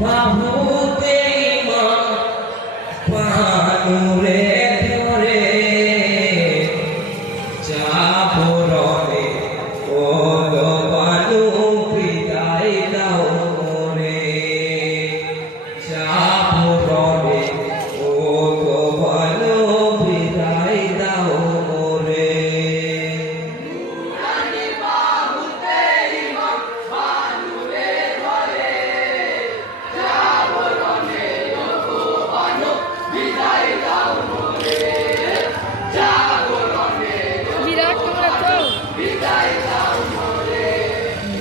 বাহুতে ইমাম পানুরে ধরে যাবো রবে ও গো বানু বিদায় দাও মোরে যাবো রবে ও গো বানু বিদায় দাও মোরে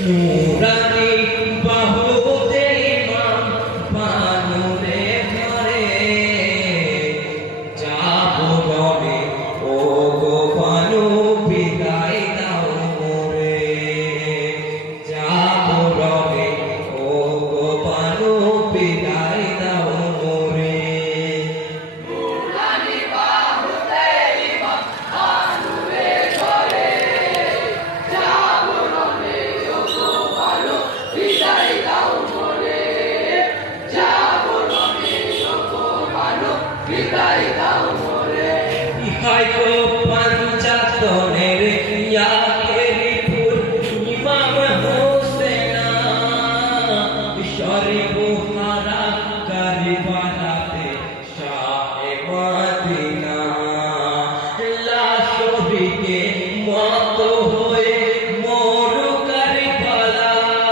নুরানি বাহুতে ইমাম পানুরে ধরে যাবো রবে ও গো বানু বিদায় দাও মোরে যাবো রবে ও গো বানু বিদায় দাও মোরে ইহাই তো পঞ্চাতনের ইয়াকেরি ফুল ইমাম হোসেনা ঈশ্বরে বুহারা কারিবালাতে শাহে মদিনা লাশরিকে মত হয়ে মরু কারিবালায়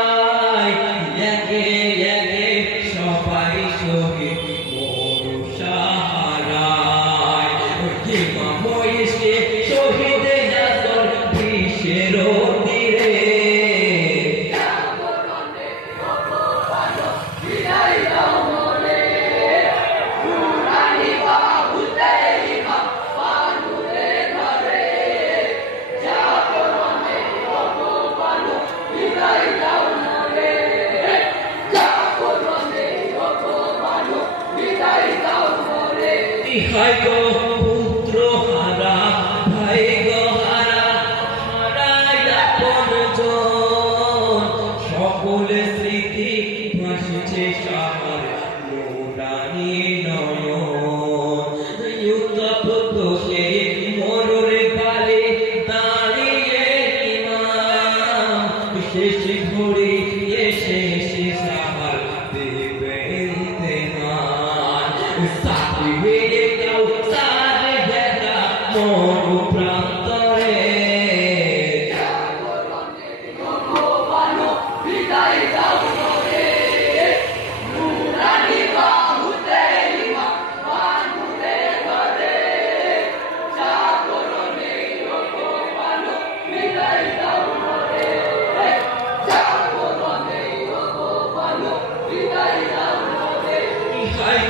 একে একে সবাই শহীদ মরু সাহারায় ইমাম এসে শহীদ হাসান বিশ্বের তীরে ইহাই গো পুত্র হারা ভাই গো হারা হারাই আপন জন সকলে স্মৃতি ভাসছে সাহার নুরানি নয়ন উত্তপ্ত সে মরুর কালে দাঁড়িয়ে ইমাম শেষ ঘড়ি এসে সাহার দেবেন দেমান সাথী